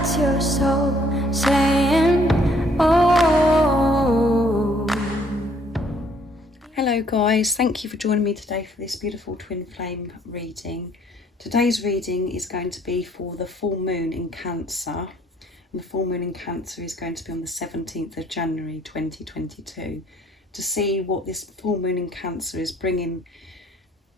That's your soul saying, oh. Hello guys, thank you for joining me today for this beautiful twin flame reading. Today's reading is going to be for the full moon in Cancer. And the full moon in Cancer is going to be on the 17th of January 2022. To see what this full moon in Cancer is bringing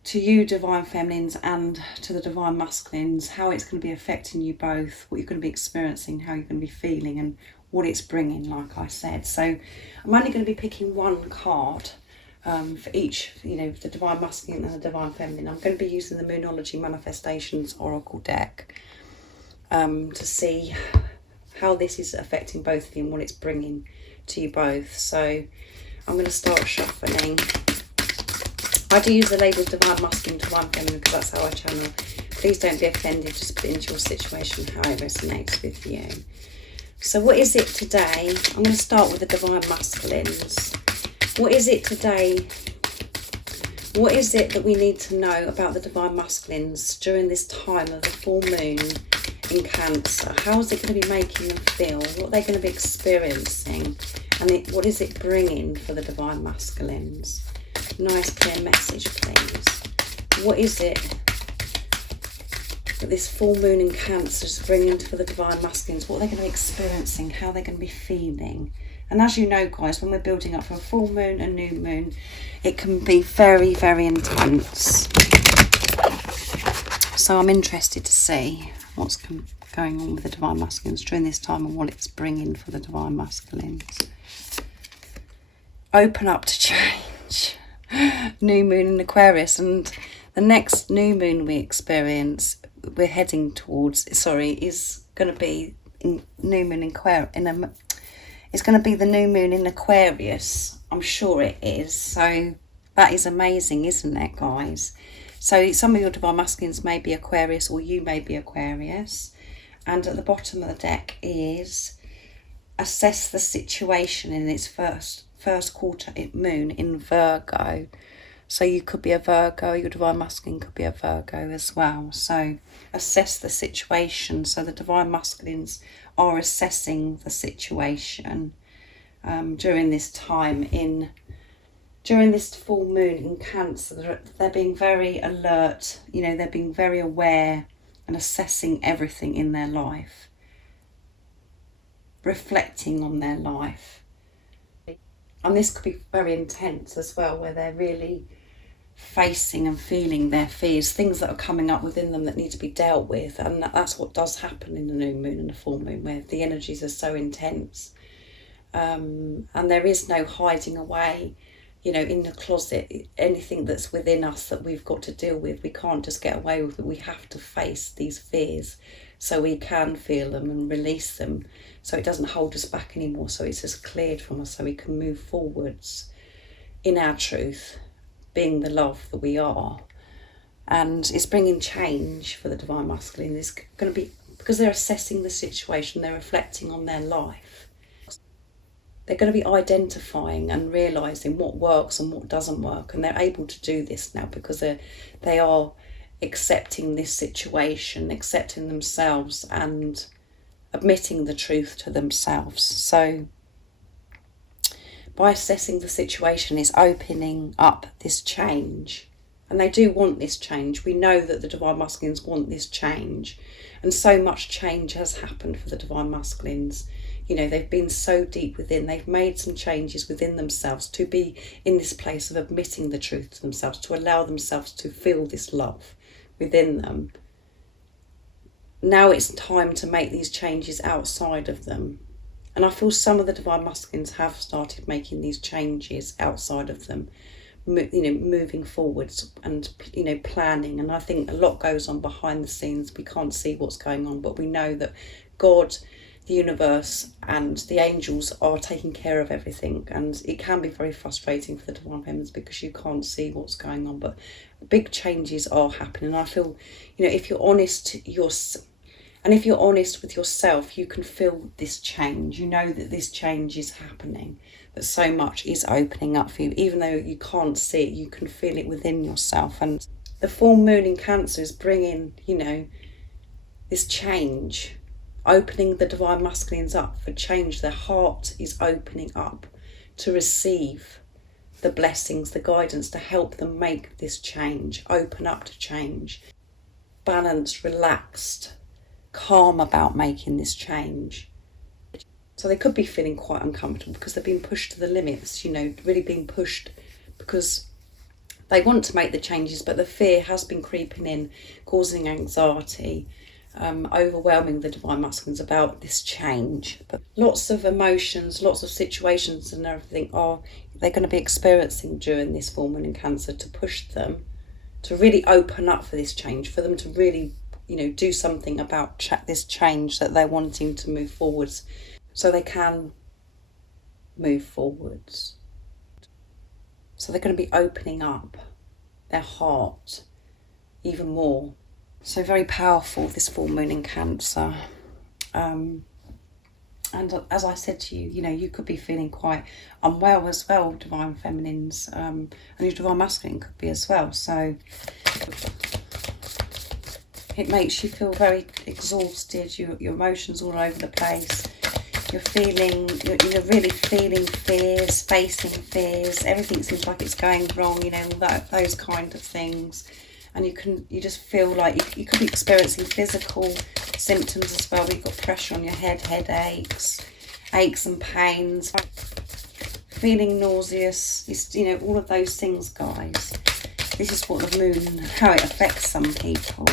to you divine feminines and to the divine masculines, how it's going to be affecting you both, what you're going to be experiencing, how you're going to be feeling and what it's bringing, like I said. So I'm only going to be picking one card for each, the divine masculine and the divine feminine. I'm going to be using the Moonology Manifestations Oracle deck to see how this is affecting both of you and what it's bringing to you both. So I'm going to start shuffling. I do use the label divine masculine, divine feminine because that's how I channel. Please don't be offended, just put it into your situation how it resonates with you. So what is it today? I'm going to start with the divine masculines. What is it today? What is it that we need to know about the divine masculines during this time of the full moon in Cancer? How is it going to be making them feel? What are they going to be experiencing? And what is it bringing for the divine masculines? Nice clear message, please. What is it that this full moon in Cancer is bringing for the divine masculines? What are they going to be experiencing? How are they going to be feeling? And as you know, guys, when we're building up for a full moon and new moon, it can be very, very intense. So I'm interested to see what's going on with the divine masculines during this time and what it's bringing for the divine masculines. Open up to change. New moon in Aquarius, and the next new moon we experience, we're heading towards, is going to be new moon in Aquarius. It's going to be the new moon in Aquarius. I'm sure it is. So that is amazing, isn't it, guys? So some of your divine masculines may be Aquarius, or you may be Aquarius. And at the bottom of the deck is assess the situation in its first quarter moon in Virgo. So you could be a Virgo, your divine masculine could be a Virgo as well. So assess the situation. So the divine masculines are assessing the situation during this time during this full moon in Cancer. They're being very alert, they're being very aware and assessing everything in their life, reflecting on their life. And this could be very intense as well, where they're really facing and feeling their fears, things that are coming up within them that need to be dealt with. And that's what does happen in the new moon and the full moon, where the energies are so intense. And there is no hiding away, in the closet. Anything that's within us that we've got to deal with, we can't just get away with it. We have to face these fears so we can feel them and release them, so it doesn't hold us back anymore, so it's just cleared from us, so we can move forwards in our truth, being the love that we are. And it's bringing change for the divine masculine. It's going to be, because they're assessing the situation, they're reflecting on their life. They're going to be identifying and realising what works and what doesn't work, and they're able to do this now because they are accepting this situation, accepting themselves and admitting the truth to themselves. So by assessing the situation, is opening up this change, and they do want this change. We know that the divine masculines want this change, and so much change has happened for the divine masculines. They've been so deep within, they've made some changes within themselves to be in this place of admitting the truth to themselves, to allow themselves to feel this love within them. Now it's time to make these changes outside of them. And I feel some of the divine masculines have started making these changes outside of them, moving forwards and, planning. And I think a lot goes on behind the scenes. We can't see what's going on, but we know that God, the universe and the angels are taking care of everything. And it can be very frustrating for the divine feminines because you can't see what's going on, but big changes are happening. And I feel, if you're honest, if you're honest with yourself, you can feel this change. You know that this change is happening, that so much is opening up for you. Even though you can't see it, you can feel it within yourself. And the full moon in Cancer is bringing, this change. opening the divine masculines up for change. Their heart is opening up to receive the blessings, the guidance to help them make this change, open up to change, balanced, relaxed, calm about making this change. So they could be feeling quite uncomfortable because they've been pushed to the limits, really being pushed because they want to make the changes, but the fear has been creeping in, causing anxiety, overwhelming the divine masculines about this change. But lots of emotions, lots of situations and everything they're going to be experiencing during this full moon in Cancer to push them to really open up for this change, for them to really, do something about this change that they're wanting to move forwards, so they can move forwards. So they're going to be opening up their heart even more. So very powerful, this full moon in Cancer. And as I said to you, you could be feeling quite unwell as well, divine feminines, and your divine masculine could be as well. So it makes you feel very exhausted, your emotions all over the place. You're really feeling fears, facing fears. Everything seems like it's going wrong, those kind of things. And you just feel like you could be experiencing physical symptoms as well. We've got pressure on your head, headaches, aches and pains, feeling nauseous. All of those things, guys. This is what the moon, how it affects some people.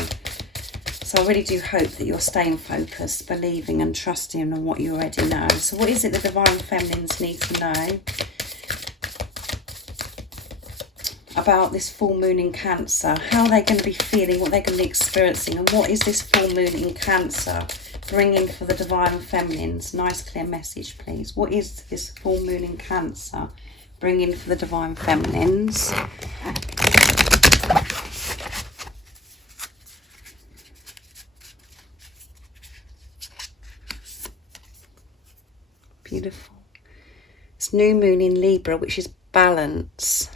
So I really do hope that you're staying focused, believing and trusting in what you already know. So what is it the divine feminines need to know about this full moon in Cancer? How are they going to be feeling, what they're going to be experiencing, and what is this full moon in Cancer bringing for the divine feminines? Nice clear message, please. What is this full moon in Cancer bringing for the divine feminines? Beautiful. It's new moon in Libra, which is balance.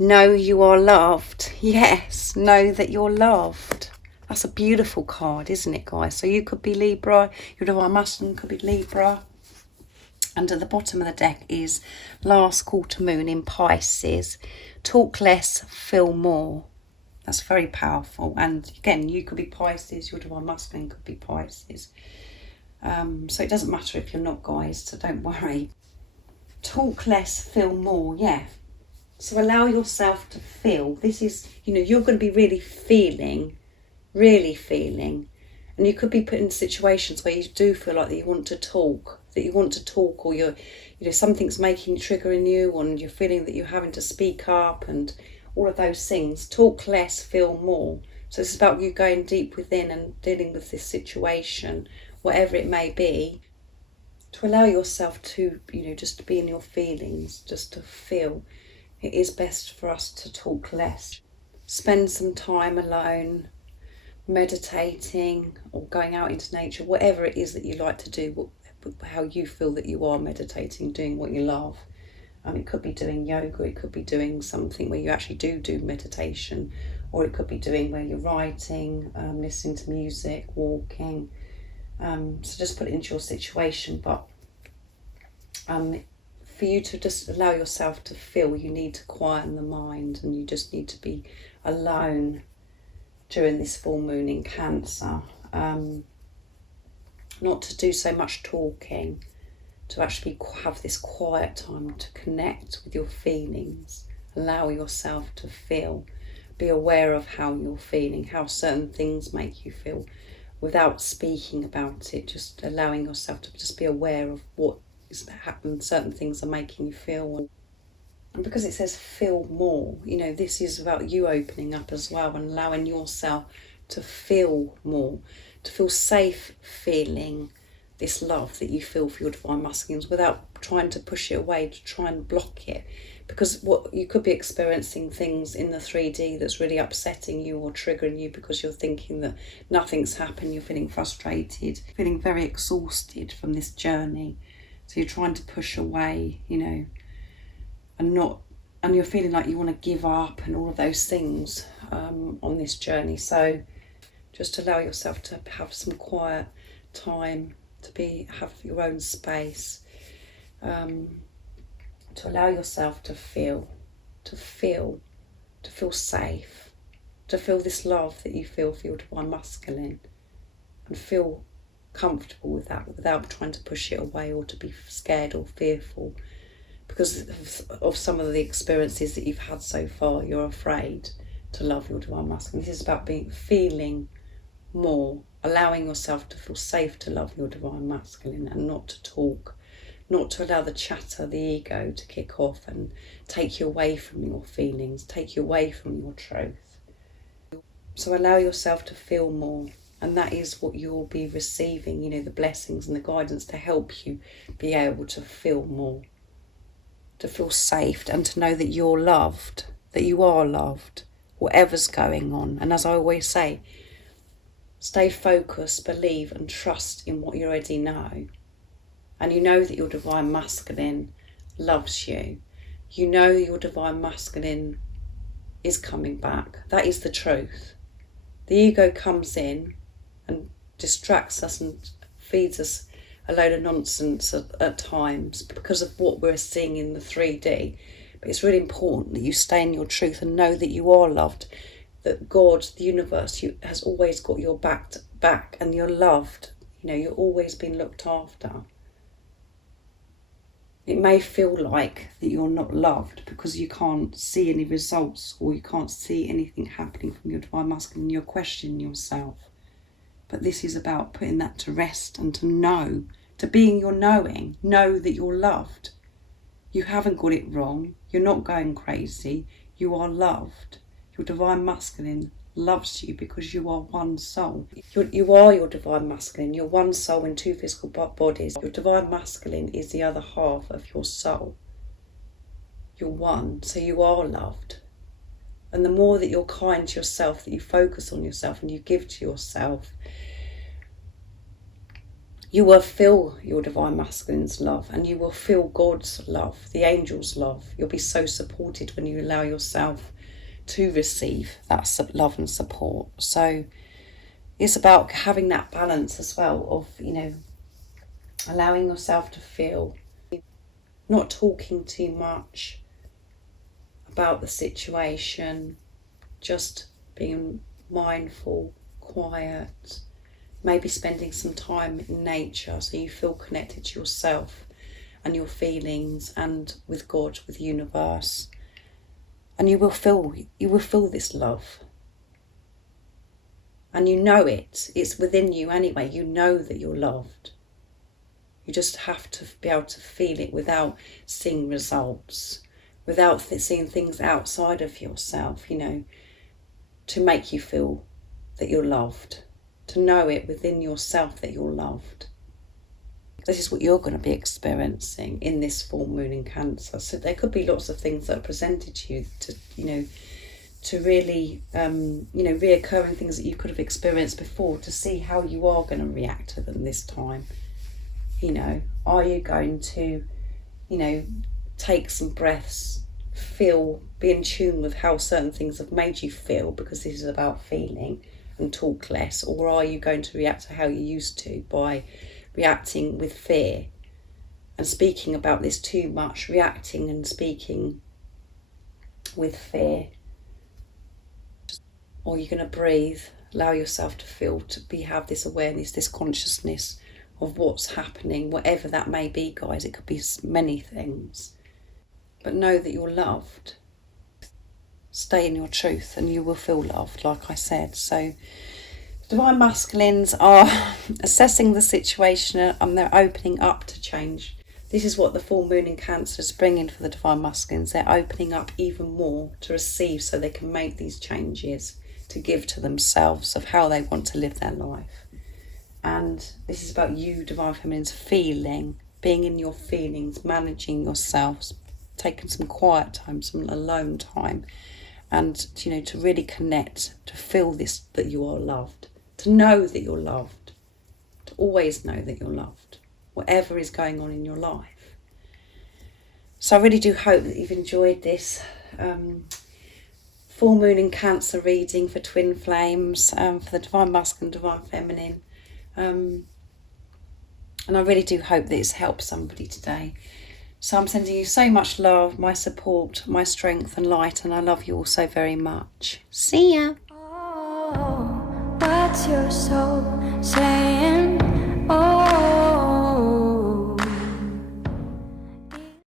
Know you are loved. Yes, know that you're loved. That's a beautiful card, isn't it, guys? So you could be Libra, your divine masculine could be Libra. And at the bottom of the deck is last quarter moon in Pisces. Talk less, feel more. That's very powerful. And again, you could be Pisces, your divine masculine could be Pisces. So it doesn't matter if you're not, guys, so don't worry. Talk less, feel more, yeah. So allow yourself to feel. This is, you're going to be really feeling. And you could be put in situations where you do feel like that you want to talk, or you're, something's triggering you, and you're feeling that you're having to speak up and all of those things. Talk less, feel more. So it's about you going deep within and dealing with this situation, whatever it may be, to allow yourself to, just to be in your feelings, just to feel. It is best for us to talk less. Spend some time alone, meditating or going out into nature, whatever it is that you like to do, how you feel that you are meditating, doing what you love. It could be doing yoga, it could be doing something where you actually do meditation, or it could be doing where you're writing, listening to music, walking. So just put it into your situation, but for you to just allow yourself to feel, you need to quieten the mind, and you just need to be alone during this full moon in Cancer. Not to do so much talking, to actually have this quiet time to connect with your feelings. Allow yourself to feel. Be aware of how you're feeling, how certain things make you feel, without speaking about it, just allowing yourself to just be aware of what is happening, certain things are making you feel. And because it says feel more, this is about you opening up as well and allowing yourself to feel more, to feel safe feeling this love that you feel for your divine masculines without trying to push it away, to try and block it. Because what you could be experiencing things in the 3D that's really upsetting you or triggering you because you're thinking that nothing's happened, you're feeling frustrated, feeling very exhausted from this journey. So you're trying to push away, and you're feeling like you want to give up and all of those things on this journey. So just allow yourself to have some quiet time to have your own space, to allow yourself to feel safe, to feel this love that you feel for your divine masculine, and feel comfortable with that without trying to push it away or to be scared or fearful because of some of the experiences that you've had so far. You're afraid to love your divine masculine. This is about feeling more, allowing yourself to feel safe to love your divine masculine and not to talk, not to allow the chatter, the ego to kick off and take you away from your feelings, take you away from your truth. So allow yourself to feel more, and that is what you'll be receiving, the blessings and the guidance to help you be able to feel more, to feel safe and to know that you're loved, that you are loved, whatever's going on. And as I always say, stay focused, believe and trust in what you already know. And you know that your divine masculine loves you. You know your divine masculine is coming back. That is the truth. The ego comes in and distracts us and feeds us a load of nonsense at times because of what we're seeing in the 3D. But it's really important that you stay in your truth and know that you are loved, that God, the universe, has always got your back and you're loved. You're always being looked after. It may feel like that you're not loved because you can't see any results or you can't see anything happening from your divine masculine and you're questioning yourself. But this is about putting that to rest and to know, to be in your knowing, know that you're loved. You haven't got it wrong. You're not going crazy. You are loved. Your divine masculine loves you because you are one soul. You are your divine masculine. You're one soul in two physical bodies. Your divine masculine is the other half of your soul. You're one, so you are loved. And the more that you're kind to yourself, that you focus on yourself and you give to yourself, you will feel your divine masculine's love and you will feel God's love, the angels' love. You'll be so supported when you allow yourself to receive that love and support. So it's about having that balance as well of, allowing yourself to feel, not talking too much about the situation, just being mindful, quiet, maybe spending some time in nature so you feel connected to yourself and your feelings and with God, with the universe. And you will feel this love. And you know it. It's within you anyway. You know that you're loved. You just have to be able to feel it without seeing results, without seeing things outside of yourself, to make you feel that you're loved, to know it within yourself that you're loved. This is what you're going to be experiencing in this full moon in Cancer. So there could be lots of things that are presented to you to really, reoccurring things that you could have experienced before, to see how you are going to react to them this time. Are you going to, take some breaths, be in tune with how certain things have made you feel, because this is about feeling, and talk less? Or are you going to react to how you used to by reacting with fear and speaking about this too much, reacting and speaking with fear? Or you're going to breathe, allow yourself to feel, have this awareness, this consciousness of what's happening, whatever that may be, guys. It could be many things. But know that you're loved. Stay in your truth and you will feel loved, like I said. So divine masculines are assessing the situation and they're opening up to change. This is what the full moon in Cancer is bringing for the divine masculines. They're opening up even more to receive so they can make these changes, to give to themselves of how they want to live their life. And this is about you, divine feminines, feeling, being in your feelings, managing yourselves, taking some quiet time, some alone time, and to really connect, to feel this, that you are loved, to know that you're loved, to always know that you're loved, whatever is going on in your life. So I really do hope that you've enjoyed this full moon in Cancer reading for twin flames, for the divine masculine, divine feminine. And I really do hope that it's helped somebody today. So I'm sending you so much love, my support, my strength and light, and I love you all so very much. See ya. Oh, what's your soul saying?